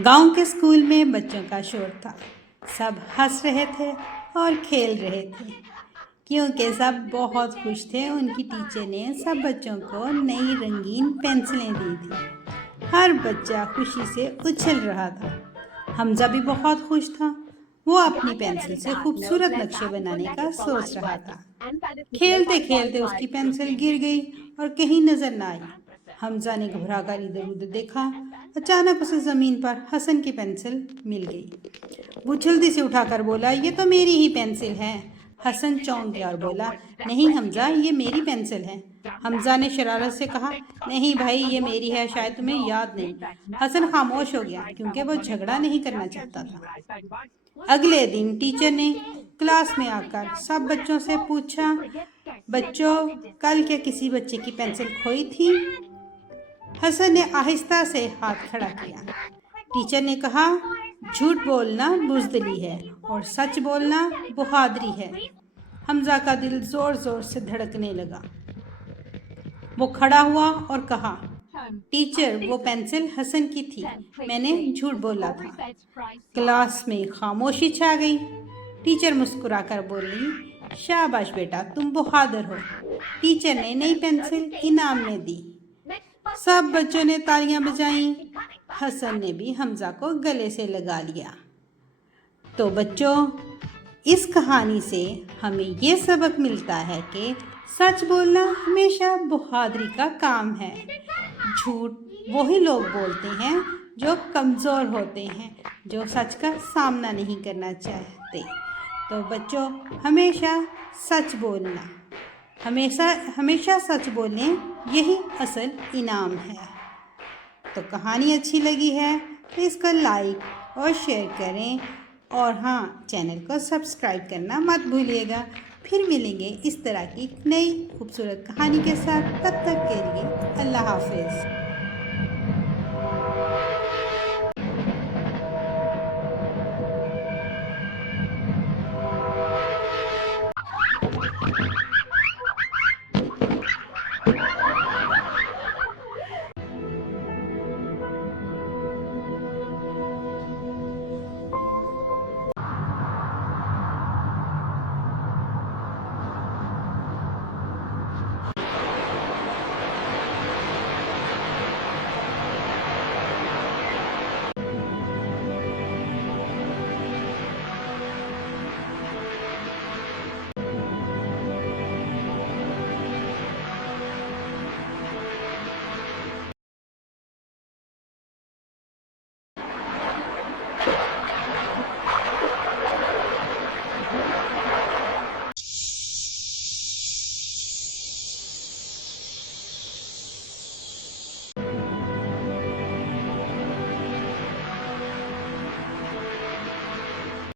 गांव के स्कूल में बच्चों का शोर था। सब हंस रहे थे और खेल रहे थे क्योंकि सब बहुत खुश थे। उनकी टीचर ने सब बच्चों को नई रंगीन पेंसिलें दी थी। हर बच्चा खुशी से उछल रहा था। हमजा भी बहुत खुश था। वो अपनी पेंसिल से खूबसूरत नक्शे बनाने का सोच रहा था। खेलते खेलते उसकी पेंसिल गिर गई और कहीं नजर न आई। हमजा ने घबराकर इधर उधर देखा। अचानक उसे जमीन पर हसन की पेंसिल मिल गई। वो जल्दी से उठाकर बोला, ये तो मेरी ही पेंसिल है। हसन चौंक गया और बोला, नहीं हमजा, ये मेरी पेंसिल है। हमजा ने शरारत से कहा, नहीं भाई, ये मेरी है, शायद तुम्हें याद नहीं। हसन खामोश हो गया क्योंकि वो झगड़ा नहीं करना चाहता था। अगले दिन टीचर ने क्लास में आकर सब बच्चों से पूछा, बच्चों, कल क्या किसी बच्चे की पेंसिल खोई थी? हसन ने आहिस्ता से हाथ खड़ा किया। टीचर ने कहा, झूठ बोलना बुज़दिली है और सच बोलना बहादुरी है। हमजा का दिल जोर जोर से धड़कने लगा। वो खड़ा हुआ और कहा, टीचर, वो पेंसिल हसन की थी, मैंने झूठ बोला था। क्लास में खामोशी छा गई। टीचर मुस्कुराकर बोली, शाबाश बेटा, तुम बहादुर हो। टीचर ने नई पेंसिल इनाम में दी। सब बच्चों ने तालियां बजाईं। हसन ने भी हमजा को गले से लगा लिया। तो बच्चों, इस कहानी से हमें ये सबक मिलता है कि सच बोलना हमेशा बहादुरी का काम है। झूठ वही लोग बोलते हैं जो कमज़ोर होते हैं, जो सच का सामना नहीं करना चाहते। तो बच्चों, हमेशा सच बोलना, हमेशा सच बोलें, यही असल इनाम है। तो कहानी अच्छी लगी है तो इसको लाइक और शेयर करें और हाँ, चैनल को सब्सक्राइब करना मत भूलिएगा। फिर मिलेंगे इस तरह की नई खूबसूरत कहानी के साथ। तब तक के लिए अल्लाह हाफिज़।